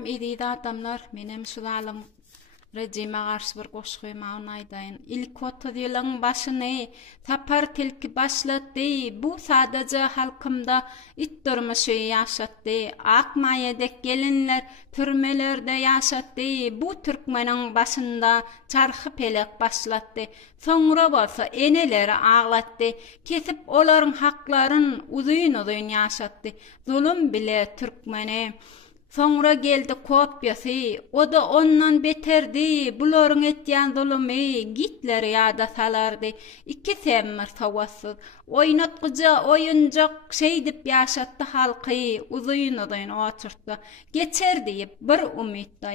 varam ediydi adamlar menem sulalım rejime karşı bir koşguyma onaydayın. İlk 30 yılın başını tapar tilki başlattı. Bu sadece halkımda it durmuşu yaşattı. Akmayedek gelinler türmelerde yaşattı. Bu Türkmenin başında çarkı pelek başlattı. Sonra bolsa eneleri ağlattı. Kesip oların hakların uzun yaşattı. Zulüm bile Türkmeni sonra geldi kopyası, o da ondan beterdi. Buların etyen zulümü gitler yada salardı. İki semmir savassız, oynatqıca oyuncak şey dip yaşattı halkı, uzun oturttu. Geçer deyip bir umutla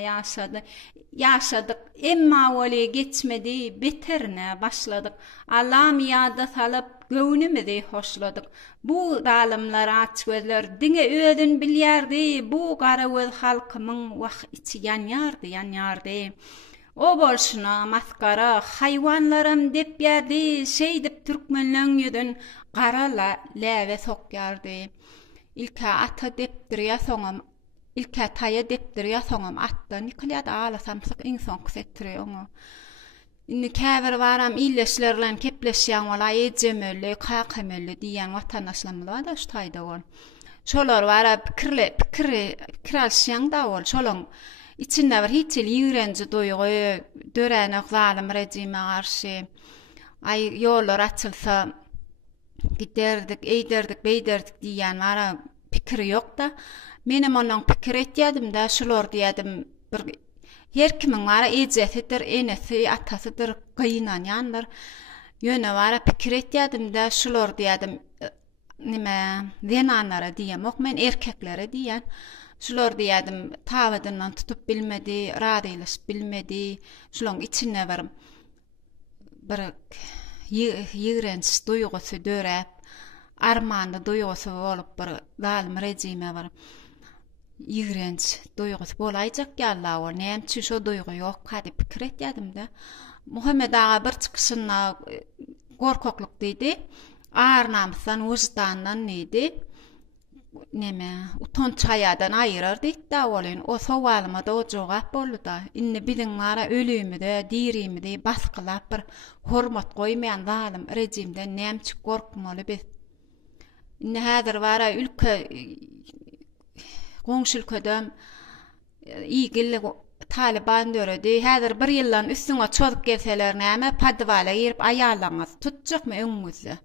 yaşadık. Emma öyle geçmedi, beterine başladık. Allah'ım yada salıp göğnümüzü hoşladık. Bu zalimler aç gözler dine ödün bilyardı. Bu qara göz halkımın vah içi yanyardı. O bolşuna maskara hayvanlarım dep yerdi. Şey dip Türkmenlön yüdün qara leve sokyardı. İlka ata deptir ya soňam. İlka taya deptir ya soňam atta. Nikolada alasam sık insan kısettiri onu. Inni käbir varam illeşlerlen kepleşýän wala ejemeli, qaýaqameli diýen watandaşlarymyz da şu taýda bol. Şolar wara pikir alşýan da bol. Şolaň içinde bir hiçil ýürenji doýgy, döränek zalim rejime garşy ay ýollar açylsa giderdik, eýderdik, beýderdik diýen wara pikir ýok da. Menem onuň pikir etýädim da şolar diýdim bir her kimin vara ejesidir, enesi, atasydyr, gynanýandyr. Ýöne vara pikir etýädim da şular diýdim. Nime, zenanlara diýemok, men erkeklere diýen. Şular diýdim, tawydyndan tutup bilmedi, radylyş bilmedi. Şulaň içine bir ýigrenç duýgusy döräp, armandy duýgusy bolup bir zalim rejime bar. Ýigrenç duýgusy bolaýjak ýalla o näme şo duýgu ýok hadi pikir etýädim de. Muhammed ağa bir çykyşynda gorkokluk diýdi. Arnamsan wujdandan nedi? Neme utanç haýadan aýyrar diýdi da bolyn. O sowalyma da o jogap boldy da. Inni biziň mara ölümide, dirimizi basqylap bir hormat goýmaýan zalim rejimden näme gorkmaly biz. Inni häzir wara ülke goňşulkadam ýygyly Taliban döredi. Häzir bir ýyldan üstüňe çöküp gelseler näme padwala ýerip aýallaňyz tutjakmy öňüňizde.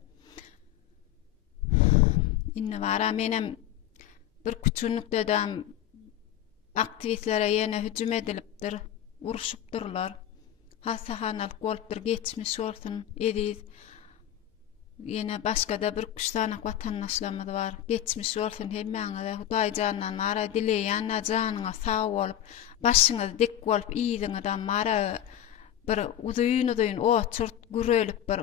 Inni wara menem bir küçünlik dedem aktivistlere ýene hüjüm edilipdir, uruşupdyrlar. Hasahanal bolupdyr geçmiş bolsun ediz. Yine başka da bir kuştanak vatandaşlarımız var. Geçmiş olsun hemmeňe de Hudaý jandan mara dileýän janyňa sag bolup, başyňyz dik bolup, iýdiňizden mara bir uzun oçurt gürelip bir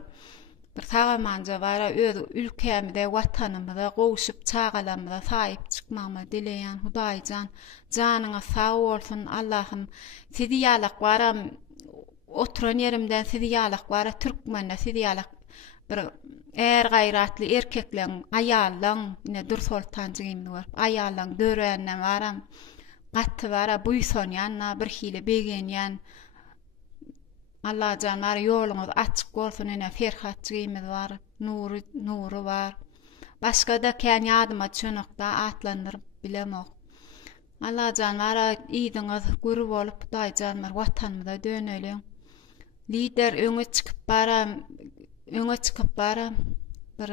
tagamanja bara öz ülkemizde, watanymyzda gowuşup çagalamyza saýyp çykmamy dileýän Hudaý janyňa sag bolsun. Allahym sizi ýalyk baram oturan yerimden sizi ýalyk bara Türkmenne sizi ýalyk bir gayratly erkekleň aýallaň ine dursoltanjygymy bar. Aýallaň döräne baram gatty bara buýsanýan bir hile begenýän. Allah janlar ýoluňyz açyk bolsun ine ferhatjygymy bar. Nuru bar. Başga da kän ýadyma çönükde atlandyryp bilemok. Allah janlara iýdiňiz gür bolup Hudaý janlar watanymyza döneliň. Lider öňe çykyp bara bir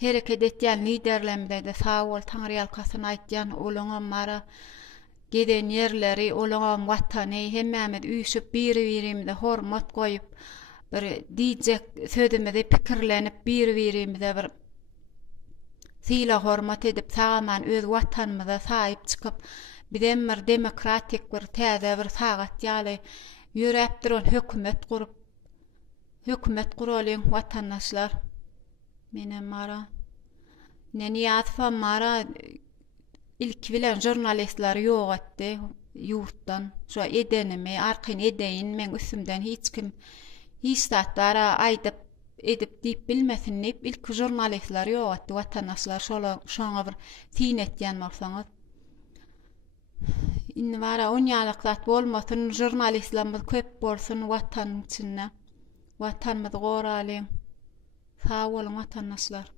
hereket etýän liderlemde de sag bol Taňry ýalkasyny aýtýan olaňam mara geden ýerleri olaňam watany hemmämiz üýşüp bir-birimize hormat goýup bir diýjek sözümizde pikirlenip bir-birimize bir syla hormat edip sagaman öz watanymyza saýyp çykyp bizem bir demokratik bir täze bir sagat ýaly ýöräpdir hökümet guralyň watandaşlar. Menem mara Neniyatfa mara ilk bilen jurnalistler ýok etdi ýurtdan. Şo edenimi arqyn edeýin men üstümden hiç kim hiçdatlara aýdyp edip diýip bilmesin diýip ilk jurnalistler ýok etdi watandaşlar şoňa bir tin etýän bolsaňyz. inni vara onyalıqlat bolmasın, jurnalistlerimiz köp bolsun watan içinde. Watan goralyň. Sağ bolun vatandaşlar.